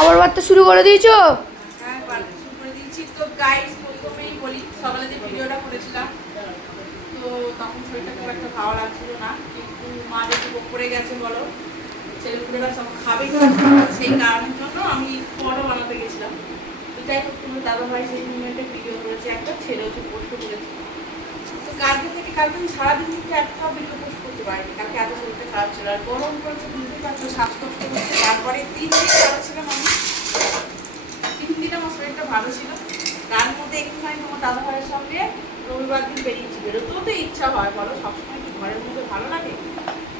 খাবার বার্তা শুরু করে দিয়েছো? হ্যাঁ, বাড়তে শুরু করে দিয়েছি। তো গাইস, প্রথমেই বলি, সকালে যে ভিডিওটা করেছিলাম, তো তখন শরীরটা খুব একটা ভালো লাগছিল না, কিন্তু মা যেহেতু করে গেছে বলো, ছেলেপুলেরা সব খাবে না, সেই কারণের জন্য আমি পরোটা বানাতে গেছিলাম। তো যাই হোক, তোমার দাদাভাই সেই মুভমেন্টে ভিডিও করেছে, একটা ছেলে হচ্ছে পোস্ট করেছে। তো কালকে আমি সারাদিন কিন্তু একটা ভিডিও পোস্ট করতে পারিনি, কালকে এত শরীরটা খারাপ ছিল, আর গরম করেছে, বুঝতেই পারছো, শ্বাসকষ্ট হচ্ছে। তারপরে 3 দিন ভালো ছিলাম আমি, 3 দিন আমার শরীরটা ভালো ছিল। তার মধ্যে একটুখানি তোমার দাদা ভাইয়ের সঙ্গে রবিবার দিন বেরিয়েছি। বেরোতেও তো ইচ্ছা হয় বলো, সবসময় কি ঘরের মধ্যে ভালো লাগে?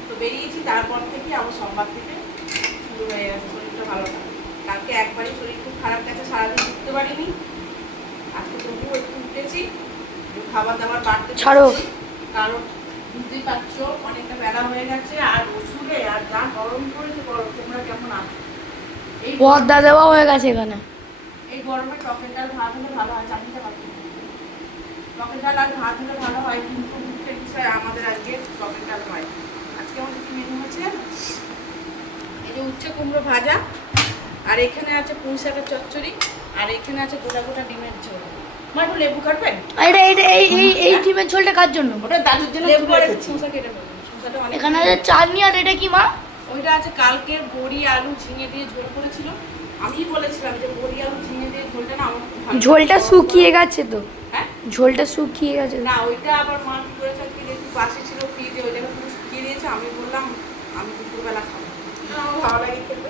তো বেরিয়েছি, তারপর থেকে আবার সোমবার থেকে শুরু হয়ে গেছে শরীরটা ভালো না। কালকে একবারই শরীর খুব খারাপ গেছে, সারাদিন উঠতে পারিনি। আজকে তবুও একটু উঠেছি, খাবার দাবার বাড়তে ছাড়ো। কারণ বুঝতেই পারছো অনেকটা বেলা হয়ে গেছে, আর ওষুধে আর যা গরম পড়েছে, গরম তোমরা কেমন আছো? এই পর্দা দেওয়া হয়ে গেছে এখানে। এই গরমে টকের ডাল ভাত হলে ভালো হয়, চাটনিটা পাচ্ছি। টকের ডাল আর ভাত হলে ভালো হয়, কিন্তু মুখের বিষয় আমাদের আজকে টকের ডাল হয়। আজকে আমাদের কি মেনু হচ্ছে, এই যে উচ্ছে কুমড়ো ভাজা, আর এখানে আছে পুঁই শাকের চচ্চড়ি, আর এখানে আছে গোটা গোটা ডিমের ঝোল। মা একটু লেবু কাটবেন? এটা এটা এই ডিমের ঝোলটা কার জন্য? ওটা দাদুর জন্য। লেবু আর শসা কেটে দেবেন, শসাটা অনেক। এখানে আছে চাটনি, আর এটা কি মা? ওইটা আছে কালকের বড়ি আলু ঝিঙে দিয়ে ঝোল করেছিল। আমি বলেছিলাম যে বড়ি আলু ঝিঙে দিয়ে ঝোলটা না আমার খুব ভালো লাগে। ঝোলটা শুকিয়ে গেছে তো। হ্যাঁ, ঝোলটা শুকিয়ে গেছে না ওইটা আবার মা কি করেছে, কি যেহেতু পাশে ছিল ফ্রিজে, ওই জায়গা পুরো শুকিয়ে দিয়েছে। আমি বললাম আমি দুপুরবেলা খাবো, আমার ভালো লাগে খেতে।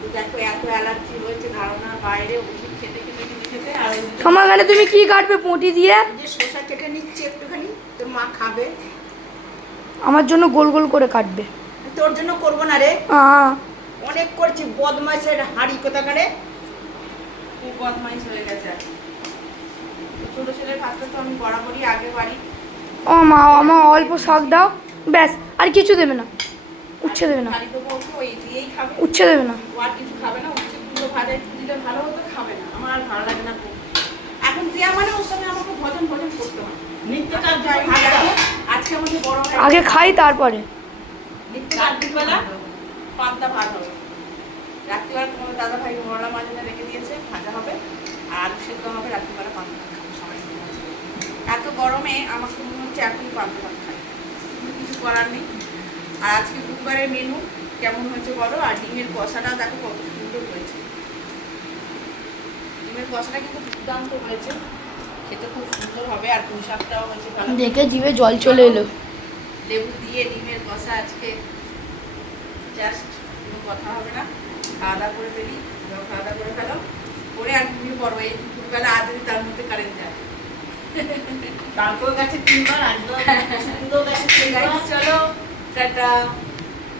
তো দেখো এত অ্যালার্জি হয়েছে ধারণা বাইরে, ওষুধ খেতে খেতে খেতে খেতে। আর তোমার গালে তুমি কি কাটবে পুঁটি দিয়ে? যে শসা কেটে নিচ্ছি একটুখানি, তোর মা খাবে। আমার জন্য গোল গোল করে কাটবে। তোর জন্য করবো না রে, আহ অনেক করছি, বদমাইশের হাড়ি কোথাকারে। খুব বদমাইশ হয়ে গেছে। ছোট ছেলের ভাতটা তো আমি বরাবরই আগে বাড়ি। ও মা, আমার অল্প শাক দাও, ব্যাস, আর কিছু দেবে না, উচ্ছে দেবে না, খালি দেবো ওকে, ওই দিয়েই খাবে। উচ্ছে দেবে না। ও আর কিছু খাবে না, উচ্ছে কুমড়ো ভাজা একটু দিলে ভালো হতো, খাবে না। আমার আর ভালো লাগে না খুব। এখন দেয়া মানে ওর সঙ্গে আমাকে ভজন ভজন করতে হয়। নিত্যকার যাই ভাত দাও। আজকে আমাদের বড় ভাই আগে খাই তারপরে। রাত্রিবেলা পান্তা ভাত হবে। রাত্রিবেলা তোমার দাদা ভাই মরলা মাছ এনে রেখে দিয়েছে, ভাজা হবে আর আলু সেদ্ধ হবে। রাত্রিবেলা পান্তা ভাত খাবো সবাই মিলে। এত গরমে আমাকে মনে হচ্ছে এখনই পান্তা ভাত খাই, কিন্তু কিছু করার নেই। আর আজকে বুধবারের মেনু কেমন হয়েছে বলো। আর ডিমের কষাটা দেখো কত সুন্দর হয়েছে। ডিমের কষাটা কিন্তু দুর্দান্ত হয়েছে, খেতে খুব সুন্দর হবে। আর পুঁই শাকটাও হয়েছে ভালো। দেখে জিভে জল চলে এলো। লেবু দিয়ে ডিমের কষা আজকে জাস্ট, কোনো কথা হবে না। খাওয়া দাওয়া করে ফেলি, খাওয়া দাওয়া করে ফেলো, করে আর ঘুমিয়ে পড়বো। এই দুপুরবেলা আজ যদি তার মধ্যে কারেন্ট যায়। কালকেও গেছে 3 বার, আজকেও গেছে 3 বার। চলো টাটা।